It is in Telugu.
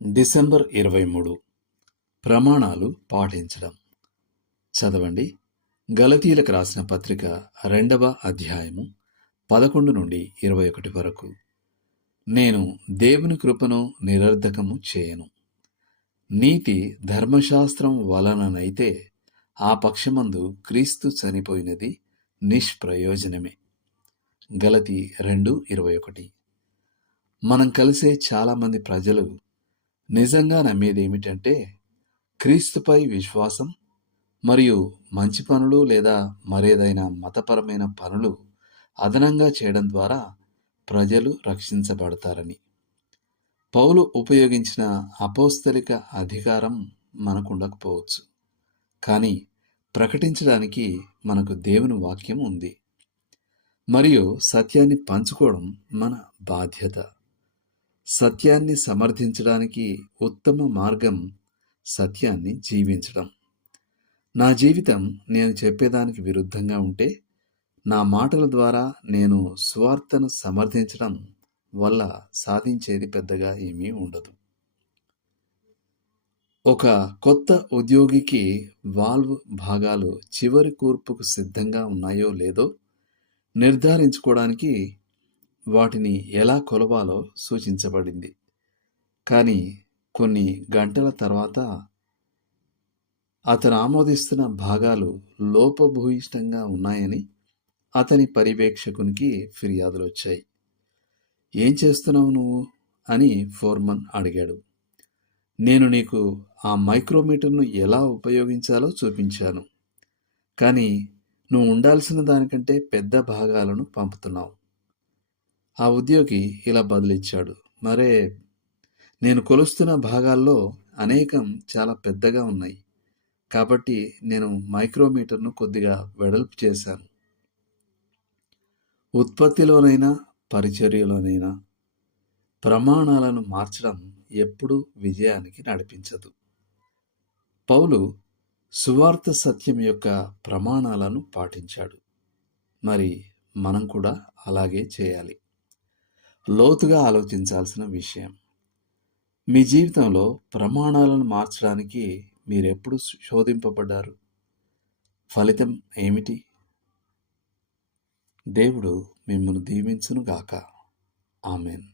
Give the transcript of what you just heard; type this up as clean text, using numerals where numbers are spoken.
డిసెంబర్ 23 ప్రమాణాలు పాటించడం. చదవండి. గలతీయులకు రాసిన పత్రిక 2వ అధ్యాయము 11 నుండి 21 వరకు. నేను దేవుని కృపను నిరర్ధకము చేయను. నీతి ధర్మశాస్త్రం వలననైతే ఆ పక్షమందు క్రీస్తు చనిపోయినది నిష్ప్రయోజనమే. గలతీ 2:21. మనం కలిసే చాలామంది ప్రజలు నిజంగా నమ్మేదేమిటంటే క్రీస్తుపై విశ్వాసం మరియు మంచి పనులు లేదా మరేదైనా మతపరమైన పనులు అదనంగా చేయడం ద్వారా ప్రజలు రక్షించబడతారని. పౌలు ఉపయోగించిన అపోస్తలిక అధికారం మనకు ఉండకపోవచ్చు, కానీ ప్రకటించడానికి మనకు దేవుని వాక్యం ఉంది మరియు సత్యాన్ని పంచుకోవడం మన బాధ్యత. సత్యాన్ని సమర్థించడానికి ఉత్తమ మార్గం సత్యాన్ని జీవించడం. నా జీవితం నేను చెప్పేదానికి విరుద్ధంగా ఉంటే నా మాటల ద్వారా నేను సువార్తను సమర్థించడం వల్ల సాధించేది పెద్దగా ఏమీ ఉండదు. ఒక కొత్త ఉద్యోగికి వాల్వ్ భాగాలు చివరి కూర్పుకు సిద్ధంగా ఉన్నాయో లేదో నిర్ధారించుకోవడానికి వాటిని ఎలా కొలవాలో సూచించబడింది. కానీ కొన్ని గంటల తర్వాత అతను ఆమోదిస్తున్న భాగాలు లోపభూయిష్టంగా ఉన్నాయని అతని పర్యవేక్షకునికి ఫిర్యాదులు వచ్చాయి. ఏం చేస్తున్నావు నువ్వు అని ఫోర్మన్ అడిగాడు. నేను నీకు ఆ మైక్రోమీటర్ను ఎలా ఉపయోగించాలో చూపించాను, కానీ నువ్వు ఉండాల్సిన దానికంటే పెద్ద భాగాలను పంపుతున్నావు. ఆ ఉద్యోగి ఇలా బదులిచ్చాడు, మరే నేను కొలుస్తున్న భాగాల్లో అనేకం చాలా పెద్దగా ఉన్నాయి, కాబట్టి నేను మైక్రోమీటర్ను కొద్దిగా వెడల్పు చేశాను. ఉత్పత్తిలోనైనా పరిచర్యలోనైనా ప్రమాణాలను మార్చడం ఎప్పుడూ విజయానికి నడిపించదు. పౌలు సువార్త సత్యం యొక్క ప్రమాణాలను పాటించాడు. మరి మనం కూడా అలాగే చేయాలి. లోతుగా ఆలోచించాల్సిన విషయం. మీ జీవితంలో ప్రమాణాలను మార్చడానికి మీరెప్పుడు శోధింపబడ్డారు? ఫలితం ఏమిటి? దేవుడు మిమ్మల్ని దీవించునుగాక. ఆమెన్.